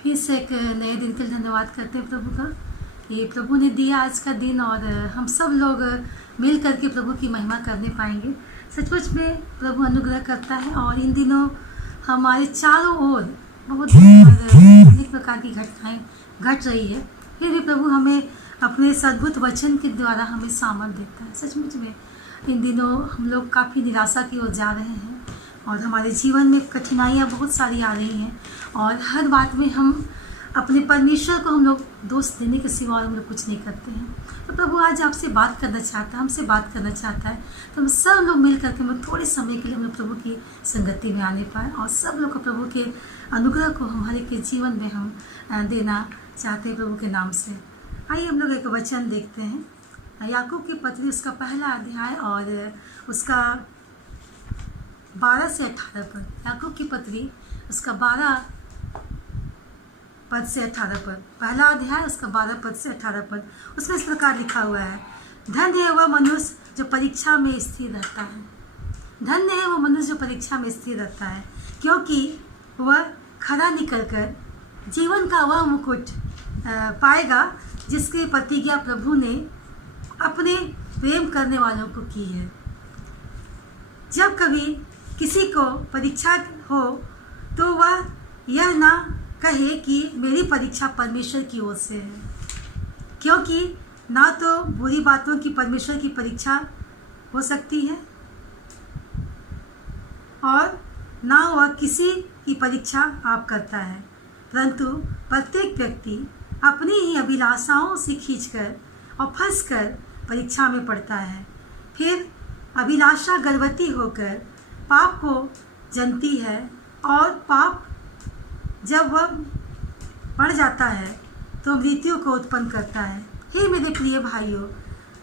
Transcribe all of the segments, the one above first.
फिर से एक नए दिन के लिए धन्यवाद करते हैं प्रभु का। ये प्रभु ने दिया आज का दिन और हम सब लोग मिल करके प्रभु की महिमा करने पाएंगे। सचमुच में प्रभु अनुग्रह करता है और इन दिनों हमारे चारों ओर बहुत अनेक प्रकार की घटनाएं घट रही है, फिर भी प्रभु हमें अपने सद्भुत वचन के द्वारा हमें सामर्थ देता है। सचमुच में इन दिनों हम लोग काफ़ी निराशा की ओर जा रहे हैं और हमारे जीवन में कठिनाइयाँ बहुत सारी आ रही हैं और हर बात में हम अपने परमेश्वर को हम लोग दोष देने के सिवा और हम लोग कुछ नहीं करते हैं। तो प्रभु आज आपसे बात करना चाहता है, हमसे बात करना चाहता है, तो हम सब लोग मिल करके हम थोड़े समय के लिए हम लोग प्रभु की संगति में आने पाए और सब लोग को प्रभु के अनुग्रह को हमारे के जीवन में हम देना चाहते हैं प्रभु के नाम से। आइए हम लोग एक वचन देखते हैं, याकूब की पत्री उसका पहला अध्याय और उसका 12 से 18 पद। याकूब की पत्री उसका 12 पद से 18 पद, पहला अध्याय उसका 12 पद से 18 पद। उसमें इस प्रकार लिखा हुआ है, धन्य है वह मनुष्य जो परीक्षा में स्थिर रहता है। धन्य है वह मनुष्य जो परीक्षा में स्थिर रहता है, क्योंकि वह खरा निकलकर जीवन का वह मुकुट पाएगा जिसकी प्रतिज्ञा प्रभु ने अपने प्रेम करने वालों को की है। जब कभी किसी को परीक्षा हो तो वह यह ना कहे कि मेरी परीक्षा परमेश्वर की ओर से है, क्योंकि ना तो बुरी बातों की परमेश्वर की परीक्षा हो सकती है और ना वह किसी की परीक्षा आप करता है, परंतु प्रत्येक व्यक्ति अपनी ही अभिलाषाओं से खींचकर और फंसकर परीक्षा में पड़ता है। फिर अभिलाषा गर्भवती होकर पाप को जनती है और पाप जब वह बढ़ जाता है तो मृत्यु को उत्पन्न करता है। हे मेरे प्रिय भाइयों,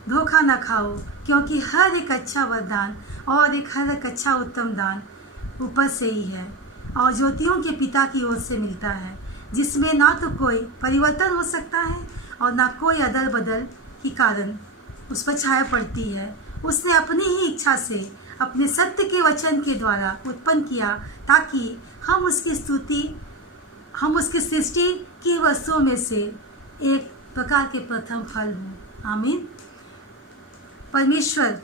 धोखा न खाओ, क्योंकि हर एक अच्छा वरदान और हर एक अच्छा उत्तम दान ऊपर से ही है और ज्योतियों के पिता की ओर से मिलता है, जिसमें ना तो कोई परिवर्तन हो सकता है और ना कोई अदल बदल की कारण उस पर छाया पड़ती है। उसने अपनी ही इच्छा से अपने सत्य के वचन के द्वारा उत्पन्न किया ताकि हम उसकी सृष्टि की वस्तुओं में से एक प्रकार के प्रथम फल हों। आमीन। परमेश्वर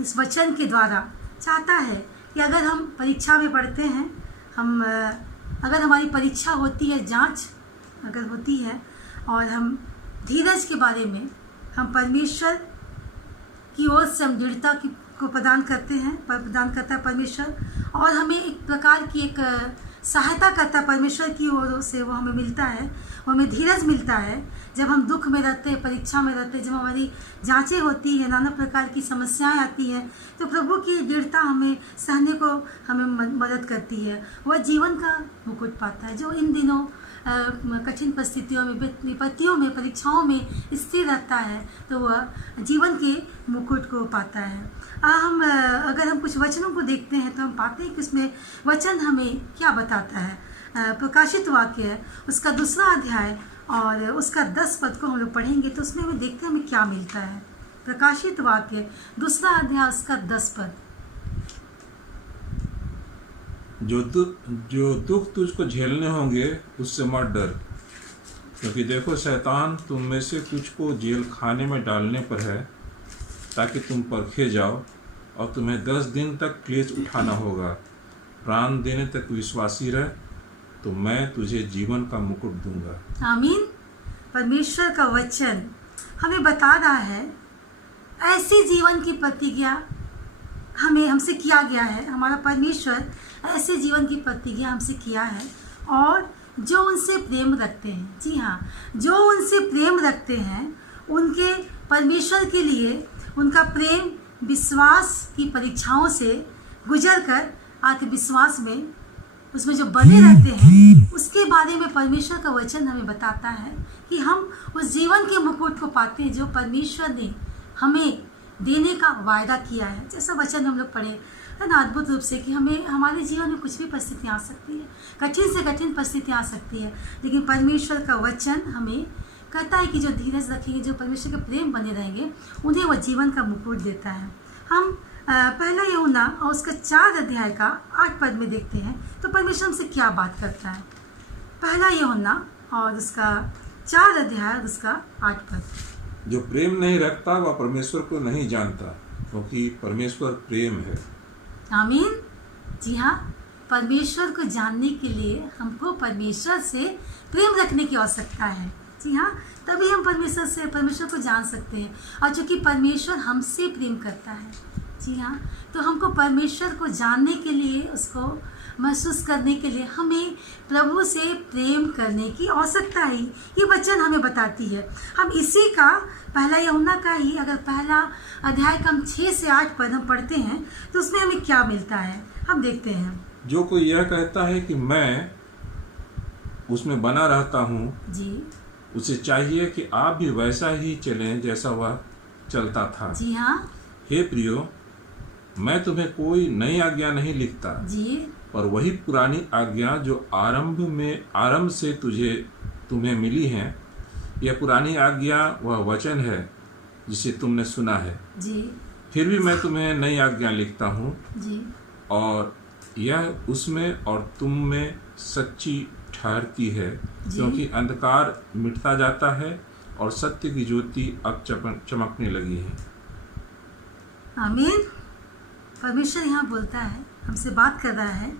इस वचन के द्वारा चाहता है कि अगर हम परीक्षा में पढ़ते हैं, अगर हमारी परीक्षा होती है, जांच अगर होती है और हम धीरज के बारे में हम परमेश्वर की ओर से हम दृढ़ता को प्रदान करता है परमेश्वर, और हमें एक प्रकार की एक सहायता करता है परमेश्वर की ओर से, वो हमें मिलता है, वो हमें धीरज मिलता है जब हम दुख में रहते हैं, परीक्षा में रहते हैं, जब हमारी जांचें होती है, नाना प्रकार की समस्याएं आती हैं, तो प्रभु की दृढ़ता हमें सहने को हमें मदद करती है। वह जीवन का मुकुट पाता है। जो इन दिनों कठिन परिस्थितियों में, विपत्तियों में, परीक्षाओं में स्थिर रहता है तो वह जीवन के मुकुट को पाता है। अगर हम कुछ वचनों को देखते हैं तो हम पाते हैं कि उसमें वचन हमें क्या बताता है। प्रकाशित वाक्य है उसका 2 अध्याय और उसका 10 पद को हम लोग पढ़ेंगे तो उसमें हमें देखते हैं हमें क्या मिलता है। प्रकाशित वाक्य 2 अध्याय उसका 10 पद। जो दुख तुझको झेलने होंगे उससे मत डर, क्योंकि देखो शैतान तुम में से तुझको जेल खाने में डालने पर है, ताकि तुम परखे जाओ और तुम्हें 10 दिन तक क्लेश उठाना होगा। प्राण देने तक विश्वासी रह तो मैं तुझे जीवन का मुकुट दूंगा। आमीन। परमेश्वर का वचन हमें बता रहा है ऐसी जीवन की प्रतिज्ञा हमसे किया गया है। हमारा परमेश्वर ऐसे जीवन की प्रतिज्ञा हमसे किया है और जो उनसे प्रेम रखते हैं, जी हाँ, जो उनसे प्रेम रखते हैं उनके परमेश्वर के लिए उनका प्रेम विश्वास की परीक्षाओं से गुजर कर आत्मविश्वास में उसमें जो बने रहते हैं, उसके बारे में परमेश्वर का वचन हमें बताता है कि हम उस जीवन के मुकुट को पाते हैं जो परमेश्वर ने हमें देने का वायदा किया है। जैसा वचन हम लोग पढ़े है ना, अद्भुत रूप से कि हमारे जीवन में कुछ भी परिस्थितियाँ आ सकती है, कठिन से कठिन परिस्थितियाँ आ सकती है, लेकिन परमेश्वर का वचन हमें कहता है कि जो धीरज रखेंगे, जो परमेश्वर के प्रेम बने रहेंगे, उन्हें वह जीवन का मुकुट देता है। हम पहला यूहन्ना और उसका 4 अध्याय का 8 पद में देखते हैं तो परमेश्वर हमसे क्या बात करता है। पहला यूहन्ना और उसका 4 अध्याय उसका 8 पद। जो प्रेम नहीं रखता वह परमेश्वर को नहीं जानता, क्योंकि परमेश्वर प्रेम है। आमीन। जी हाँ, परमेश्वर को जानने के लिए हमको परमेश्वर से प्रेम रखने की आवश्यकता है। जी हाँ, तभी हम परमेश्वर को जान सकते हैं। और चूँकि परमेश्वर हमसे प्रेम करता है, जी हाँ, तो हमको परमेश्वर को जानने के लिए, उसको महसूस करने के लिए हमें प्रभु से प्रेम करने की आवश्यकता है। ये वचन हमें बताती है। हम इसी का पहला यूहन्ना का ही अगर पहला अध्याय का हम 6 से 8 पद हम पढ़ते हैं तो उसमें हमें क्या मिलता है, हम देखते हैं। जो कोई यह कहता है कि मैं उसमें बना रहता हूँ, जी, उसे चाहिए कि आप भी वैसा ही चलें जैसा वह चलता था। जी हाँ, हे प्रियो, मैं तुम्हें कोई नई आज्ञा नहीं लिखता, जी, पर वही पुरानी आज्ञा जो आरंभ से तुम्हें मिली है। यह पुरानी आज्ञा वह वचन है जिसे तुमने सुना है। जी, फिर भी मैं तुम्हें नई आज्ञा लिखता हूँ, जी, और यह उसमें और तुम में सच्ची ठहरती है, क्योंकि अंधकार मिटता जाता है और सत्य की ज्योति अब चमकने लगी है। आमीन। परमेश्वर यहाँ बोलता है, हमसे बात कर रहा है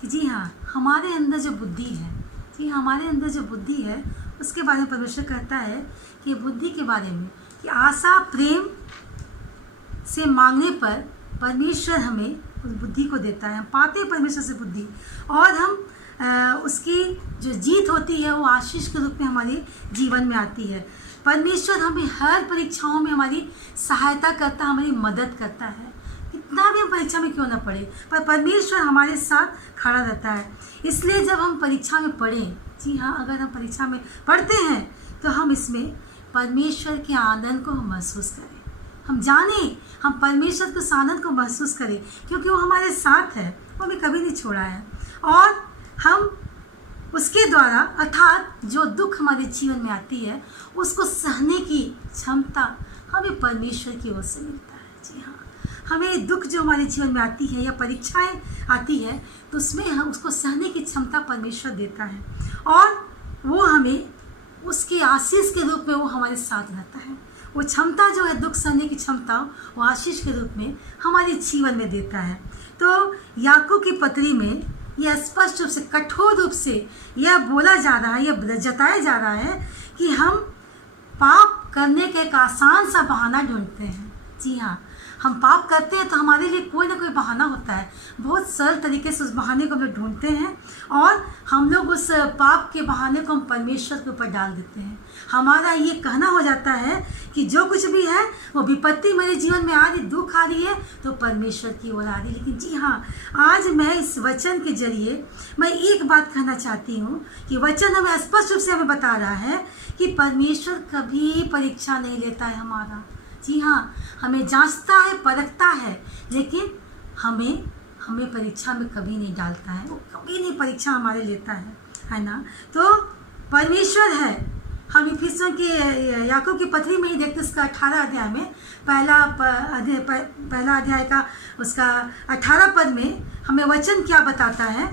कि जी हाँ, हमारे अंदर जो बुद्धि है, जी हमारे अंदर जो बुद्धि है उसके बारे में परमेश्वर कहता है कि बुद्धि के बारे में कि आशा प्रेम से मांगने पर परमेश्वर हमें उस बुद्धि को देता है। हम पाते हैं परमेश्वर से बुद्धि, और हम उसकी जो जीत होती है वो आशीष के रूप में हमारे जीवन में आती है। परमेश्वर हमें हर परीक्षाओं में हमारी सहायता करता है, हमारी मदद करता है। कितना भी हम परीक्षा में क्यों ना पढ़े, पर परमेश्वर हमारे साथ खड़ा रहता है। इसलिए जब हम परीक्षा में पढ़ें, जी हाँ, अगर हम परीक्षा में पढ़ते हैं तो हम इसमें परमेश्वर के आनंद को हम महसूस करें, हम जानें, हम परमेश्वर के उस आनंद को महसूस करें, क्योंकि वो हमारे साथ है, वो हमें कभी नहीं छोड़ा है। और हम उसके द्वारा, अर्थात जो दुख हमारे जीवन में आती है उसको सहने की क्षमता हमें परमेश्वर की ओर से मिलता है। जी हाँ, हमें दुख जो हमारे जीवन में आती है या परीक्षाएं आती है तो उसमें हम उसको सहने की क्षमता परमेश्वर देता है, और वो हमें उसके आशीष के रूप में वो हमारे साथ रहता है। वो क्षमता जो है, दुख सहने की क्षमता, वो आशीष के रूप में हमारे जीवन में देता है। तो याकूब की पत्री में यह स्पष्ट रूप से, कठोर रूप से यह बोला जा रहा है, यह जताया जा रहा है कि हम पाप करने का एक आसान सा बहाना ढूंढते हैं। जी हाँ, हम पाप करते हैं तो हमारे लिए कोई ना कोई बहाना होता है। बहुत सरल तरीके से उस बहाने को हम लोग ढूंढते हैं, और हम लोग उस पाप के बहाने को हम परमेश्वर के ऊपर डाल देते हैं। हमारा ये कहना हो जाता है कि जो कुछ भी है वो विपत्ति मेरे जीवन में आ रही, दुख आ रही है, तो परमेश्वर की ओर आ रही। लेकिन जी हाँ, आज मैं इस वचन के जरिए मैं एक बात कहना चाहती हूँ कि वचन हमें स्पष्ट रूप से हमें बता रहा है कि परमेश्वर कभी परीक्षा नहीं लेता है हमारा। जी हाँ, हमें जांचता है, परखता है, लेकिन हमें परीक्षा में कभी नहीं डालता है। वो कभी नहीं परीक्षा हमारे लेता है ना। तो परमेश्वर है। हम इफिसियों के याकूब की पत्री में ही देखते, उसका 18 अध्याय में पहला अध्याय का उसका 18 पद में हमें वचन क्या बताता है।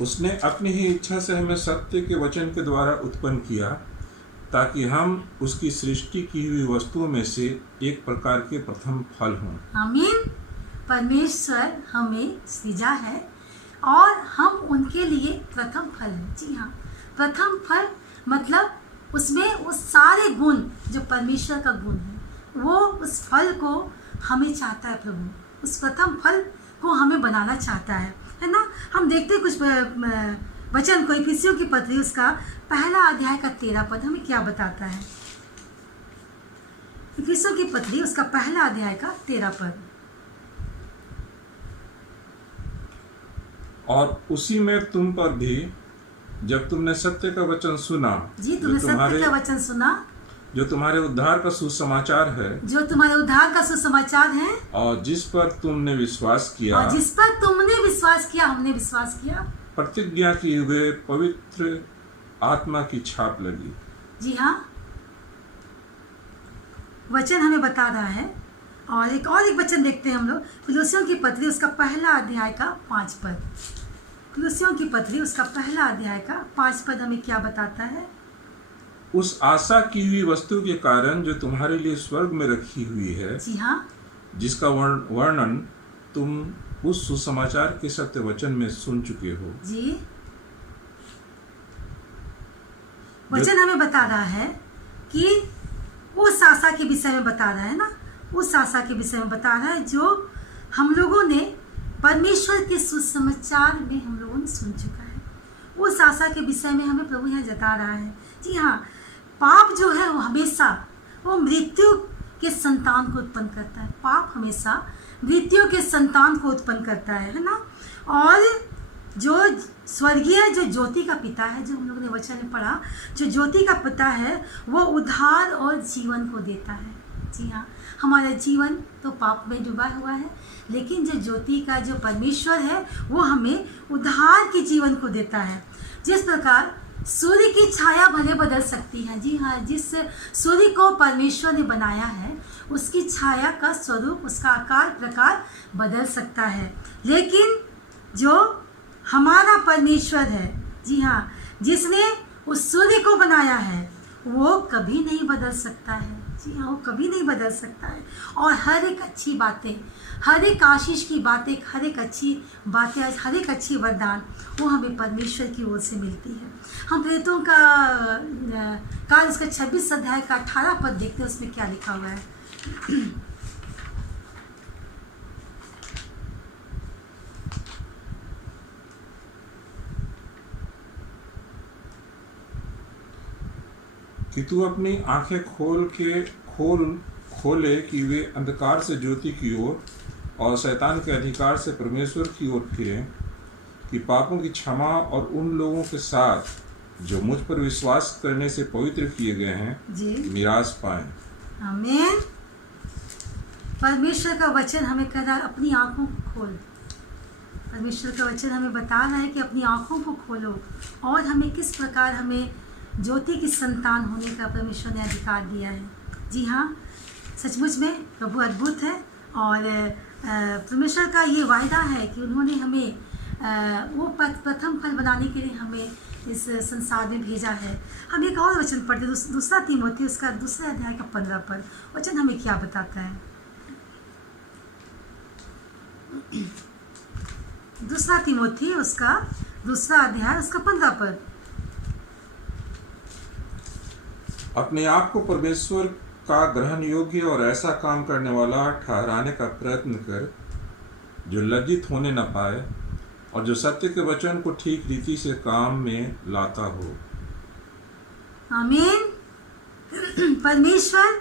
उसने अपनी ही इच्छा से हमें सत्य के वचन के द्वारा उत्पन्न किया, ताकि हम उसकी सृष्टि की हुई वस्तुओं में से एक प्रकार के प्रथम फल हों। आमीन। परमेश्वर हमें सृजा है और हम उनके लिए प्रथम फल हैं। जी हाँ, प्रथम फल मतलब उसमें वो सारे गुण जो परमेश्वर का गुण है, वो उस फल को हमें चाहता है। प्रभु उस प्रथम फल को हमें बनाना चाहता है ना। हम देखते हैं कुछ वचन को, इफिसियों की पत्री उसका पहला अध्याय का 13 पद हमें क्या बताता है। इफिसियों की पत्री उसका पहला अध्याय का 13 पद। और उसी में तुम पर भी, जब तुमने सत्य का वचन सुना, जी, तुमने सत्य का वचन सुना, जो तुम्हारे उद्धार का सुसमाचार है, जो तुम्हारे उद्धार का सुसमाचार है, और जिस पर तुमने विश्वास किया, और जिस पर तुमने विश्वास किया, हमने विश्वास किया, प्रतिज्ञा किए हुए पवित्र आत्मा की छाप लगी। जी हाँ, वचन हमें बता रहा है। और एक वचन देखते हैं हम लोग, फिलिस्तियों की पत्री उसका पहला अध्याय का 5 पद। कुलुस्सियों की पत्री उसका पहला अध्याय का 5 पद हमें क्या बताता है? उस आशा की हुई वस्तु के कारण जो तुम्हारे लिए स्वर्ग में रखी हुई है, जी हाँ, जिसका वर्णन तुम उस सुसमाचार के सत्य वचन में सुन चुके हो। जी, वचन हमें बता रहा है कि उस आशा के विषय में बता रहा है ना, उस आशा के विषय में बता रहा है जो हम लोगों ने परमेश्वर के सुसमाचार में हम लोगों ने सुन चुका है। उस आशा के विषय में हमें प्रभु यहाँ जता रहा है। जी हाँ, पाप जो है वो हमेशा वो मृत्यु के संतान को उत्पन्न करता है। पाप हमेशा मृत्यु के संतान को उत्पन्न करता है ना। और जो स्वर्गीय जो ज्योति का पिता है, जो हम लोगों ने वचन में पढ़ा, जो ज्योति का पिता है वो उद्धार और जीवन को देता है। जी हाँ, हमारा जीवन तो पाप में डूबा हुआ है, लेकिन जो ज्योति का जो परमेश्वर है वो हमें उद्धार के जीवन को देता है। जिस प्रकार सूर्य की छाया भले बदल सकती है, जी हाँ, जिस सूर्य को परमेश्वर ने बनाया है उसकी छाया का स्वरूप, उसका आकार प्रकार बदल सकता है, लेकिन जो हमारा परमेश्वर है, जी हाँ, जिसने उस सूर्य को बनाया है वो कभी नहीं बदल सकता है। जी हाँ, वो कभी नहीं बदल सकता है। और हर एक अच्छी बातें, हर एक आशीष की बातें, हर एक अच्छी बातें, हर एक अच्छी वरदान वो हमें परमेश्वर की ओर से मिलती है। हम प्रेरितों का कार्य उसका 26 अध्याय का 18 पद देखते हैं, उसमें क्या लिखा हुआ है। कि तू अपनी आंखें खोले कि वे अंधकार से ज्योति की ओर और शैतान के अधिकार से परमेश्वर की ओर फिरें, कि पापों की क्षमा और उन लोगों के साथ जो मुझ पर विश्वास करने से पवित्र किए गए हैं मिराज पाएं। आमीन। परमेश्वर का वचन हमें कह रहा है अपनी आंखों को खोल। परमेश्वर का वचन हमें बता रहा है कि अपनी आंखों को खोलो और हमें किस प्रकार हमें ज्योति की संतान होने का परमेश्वर ने अधिकार दिया है। जी हाँ, सचमुच में प्रभु अद्भुत है और परमेश्वर का ये वायदा है कि उन्होंने हमें वो प्रथम फल बनाने के लिए हमें इस संसार में भेजा है। हम एक और वचन पढ़ते, दूसरा तीमोथी उसका दूसरे अध्याय का 15 पद, वचन हमें क्या बताता है? दूसरा तीमोथी उसका दूसरा अध्याय उसका 15 पद। अपने आप को परमेश्वर का ग्रहण योग्य और ऐसा काम करने वाला ठहराने का प्रयत्न कर, जो लज्जित होने न पाए और जो सत्य के वचन को ठीक रीति से काम में लाता हो। आमीन। परमेश्वर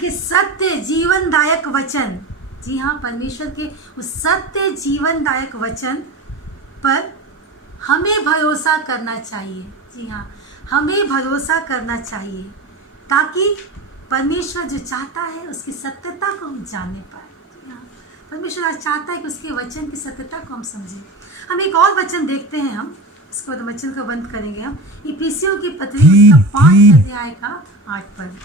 के सत्य जीवनदायक वचन, जी हाँ, परमेश्वर के उस सत्य जीवनदायक वचन पर हमें भरोसा करना चाहिए। जी हाँ, हमें भरोसा करना चाहिए ताकि परमेश्वर जो चाहता है उसकी सत्यता को हम जानने पाए। परमेश्वर आज चाहता है कि उसके वचन की सत्यता को हम समझें। हम एक और वचन देखते हैं, हम इसके बाद वचन को बंद करेंगे। हम इफिसियों की पत्री उसका 5 अध्याय का 8 पद।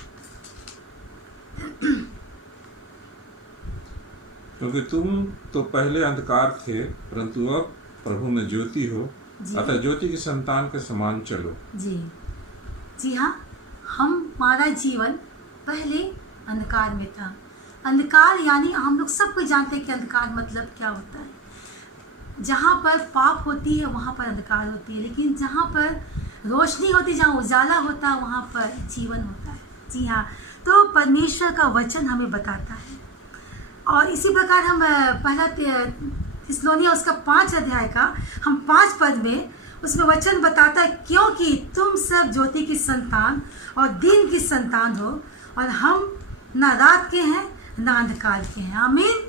क्योंकि तुम तो पहले अंधकार थे परंतु अब प्रभु में ज्योति हो, अतः ज्योति की संतान के समान चलो। जी हाँ, हमारा जीवन पहले अंधकार में था। अंधकार यानी हम लोग सब कुछ जानते हैं कि अंधकार मतलब क्या होता है। जहाँ पर पाप होती है वहाँ पर अंधकार होती है, लेकिन जहाँ पर रोशनी होती है, जहाँ उजाला होता है, वहाँ पर जीवन होता है। जी हाँ, तो परमेश्वर का वचन हमें बताता है। और इसी प्रकार हम पहला थिस्सलुनीकियों उसका 5 अध्याय का हम 5 पद में उसमें वचन बताता है, क्योंकि तुम सब ज्योति की संतान और दिन की संतान हो, और हम ना रात के हैं ना अंधकार के हैं। आमीन।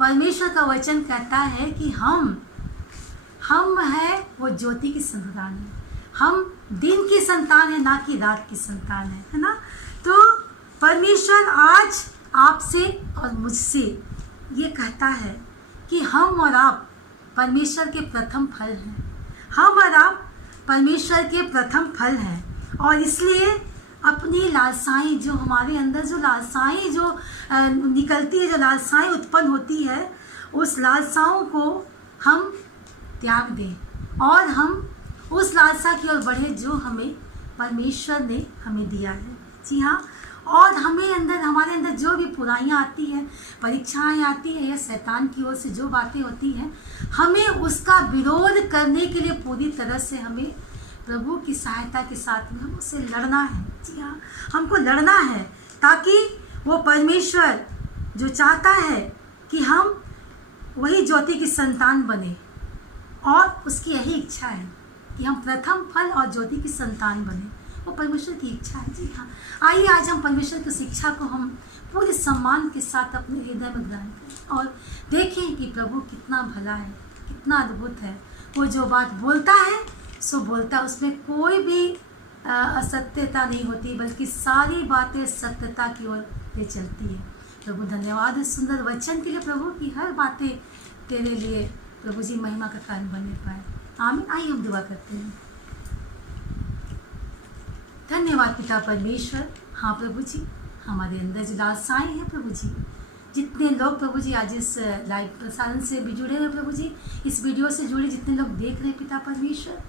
परमेश्वर का वचन कहता है कि हम हैं वो ज्योति की संतान है, हम दिन की संतान है, ना कि रात की संतान है ना। तो परमेश्वर आज आपसे और मुझसे ये कहता है कि हम और आप परमेश्वर के प्रथम फल हैं। हम और आप परमेश्वर के प्रथम फल हैं, और इसलिए अपनी लालसाएं, जो हमारे अंदर जो लालसाएं जो निकलती है, जो लालसाएं उत्पन्न होती है, उस लालसाओं को हम त्याग दें। और हम उस लालसा की ओर बढ़े जो हमें परमेश्वर ने हमें दिया है। जी हाँ, और हमारे अंदर जो भी बुराइयाँ आती हैं, परीक्षाएं आती हैं या शैतान की ओर से जो बातें होती हैं, हमें उसका विरोध करने के लिए पूरी तरह से हमें प्रभु की सहायता के साथ में हम उससे लड़ना है। जी हाँ, हमको लड़ना है ताकि वो परमेश्वर जो चाहता है कि हम वही ज्योति की संतान बने, और उसकी यही इच्छा है कि हम प्रथम फल और ज्योति की संतान बने। वो परमेश्वर की इच्छा है। जी हाँ, आइए आज हम परमेश्वर की शिक्षा को हम पूरे सम्मान के साथ अपने हृदय में ग्रहण करें और देखें कि प्रभु कितना भला है, कितना अद्भुत है। वो जो बात बोलता है सो बोलता, उसमें कोई भी असत्यता नहीं होती, बल्कि सारी बातें सत्यता की ओर ले चलती है। प्रभु धन्यवाद इस सुंदर वचन के लिए प्रभु की हर बातें तेरे लिए प्रभु जी महिमा का कारण बनने पाए। आमीन। आइए हम दुआ करते हैं। धन्यवाद पिता परमेश्वर। हाँ प्रभु जी, हमारे अंदर जो लालसाएं हैं प्रभु जी, जितने लोग प्रभु जी आज इस लाइव प्रसारण से भी जुड़े हैं प्रभु जी, इस वीडियो से जुड़े जितने लोग देख रहे हैं पिता परमेश्वर,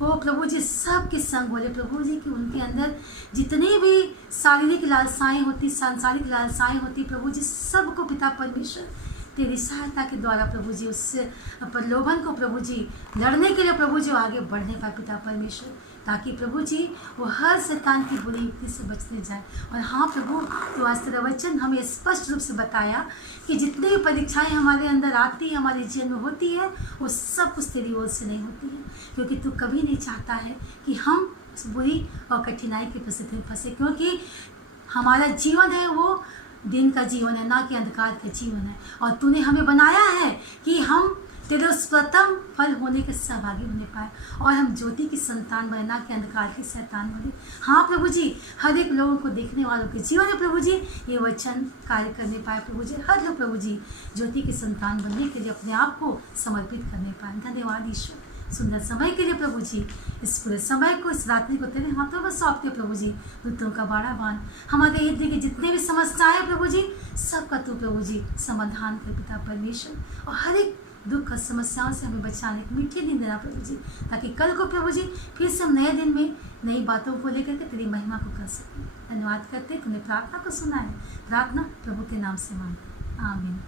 वो प्रभु जी सब के संग बोले प्रभु जी कि उनके अंदर जितनी भी शारीरिक लालसाएं होती, सांसारिक लालसाएं होती प्रभु जी, सबको पिता परमेश्वर तेरी सहायता के द्वारा प्रभु जी उससे प्रलोभन को प्रभु जी लड़ने के लिए प्रभु जी आगे बढ़ने पाए पिता परमेश्वर, ताकि प्रभु जी वो हर शैतान की बुरी युक्ति से बचने जाए। और हाँ प्रभु, तो आज तेरा वचन हमें स्पष्ट रूप से बताया कि जितनी भी परीक्षाएं हमारे अंदर आती है, हमारे जीवन में होती है, वो सब कुछ तेरी ओर से नहीं होती है, क्योंकि तू कभी नहीं चाहता है कि हम उस बुरी और कठिनाई की परिस्थिति में फंसे, क्योंकि हमारा जीवन है वो दिन का जीवन है, ना कि अंधकार का जीवन है। और तूने हमें बनाया है कि हम तेरे उस प्रथम फल होने के सहभागी होने पाए और हम ज्योति की संतान बने, ना कि अंधकार की शैतान बने। हाँ प्रभु जी, हर एक लोगों को देखने वालों के जीवन में प्रभु जी ये वचन कार्य करने पाए प्रभु जी, हर लोग प्रभु जी ज्योति की संतान बनने के लिए अपने आप को समर्पित करने पाए। धन्यवाद ईश्वर सुंदर समय के लिए प्रभु जी, इस पूरे समय को, इस रात्रि को तेरे हाथों में सौंपते प्रभु जी। दूतों का बाड़ा बांध हमारे इर्द गिर्द जितने भी समस्याएं प्रभु जी, सबका तू प्रभु जी समाधान कर पिता परमेश्वर, और हर एक दुख और समस्याओं से हमें बचाने की मीठी नींद देना प्रभु जी, ताकि कल को प्रभु जी फिर से हम नए दिन में नई बातों को लेकर के तेरी महिमा को कर सकें। धन्यवाद करते, तूने प्रार्थना को सुना है, प्रार्थना प्रभु के नाम से मांगते, आमीन।